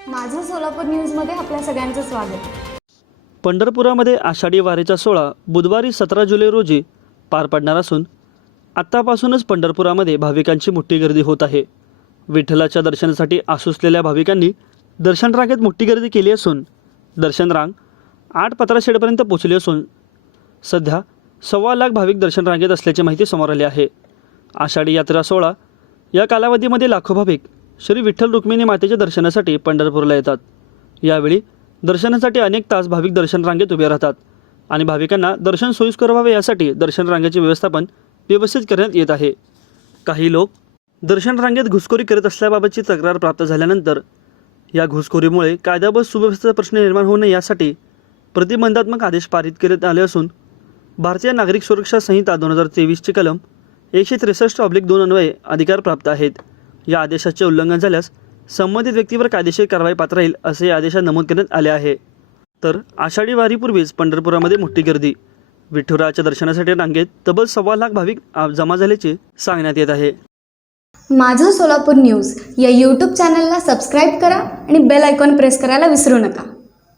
सोलापूर न्यूजमध्ये आपल्या सगळ्यांचं स्वागत. पंढरपुरामध्ये आषाढी वारीचा सोहळा बुधवारी सतरा जुलै रोजी पार पडणार असून आत्तापासूनच पंढरपुरामध्ये भाविकांची मोठी गर्दी होत आहे. विठ्ठलाच्या दर्शनासाठी आसुसलेल्या भाविकांनी दर्शन रांगेत मोठी गर्दी केली असून दर्शन रांग आठ पत्राशेडपर्यंत पोचली असून सध्या सव्वा लाख भाविक दर्शन रांगेत असल्याची माहिती समोर आली आहे. आषाढी यात्रा सोहळा या कालावधीमध्ये लाखो भाविक श्री विठ्ठल रुक्मिणी मातेच्या दर्शनासाठी पंढरपूरला येतात. यावेळी दर्शनासाठी अनेक तास भाविक दर्शन रांगेत उभे राहतात आणि भाविकांना दर्शन सोयीस्कर व्हावे यासाठी दर्शन रांगेचे व्यवस्थापन व्यवस्थित करण्यात येत आहे. काही लोक दर्शन रांगेत घुसखोरी करत असल्याबाबतची तक्रार प्राप्त झाल्यानंतर या घुसखोरीमुळे कायदा व सुव्यवस्थेचा प्रश्न निर्माण होऊ नये यासाठी प्रतिबंधात्मक आदेश पारित करण्यात आले असून भारतीय नागरिक सुरक्षा संहिता दोन हजार तेवीसचे कलम एकशे त्रेसष्ट ऑब्लिक दोन अन्वये अधिकार प्राप्त आहेत. या आदेशाचे उल्लंघन झाल्यास संबंधित व्यक्तीवर कायदेशीर कारवाई पात्र राहील असे या आदेशात नमूद करण्यात आले आहे. तर आषाढी वारीपूर्वीच पंढरपुरामध्ये मोठी गर्दी. विठुराच्या दर्शनासाठी रांगेत तब्बल सव्वा लाख भाविक जमा झाल्याचे सांगण्यात येत आहे. माझं सोलापूर न्यूज या यूट्यूब चॅनलला सबस्क्राईब करा आणि बेल आयकॉन प्रेस करायला विसरू नका.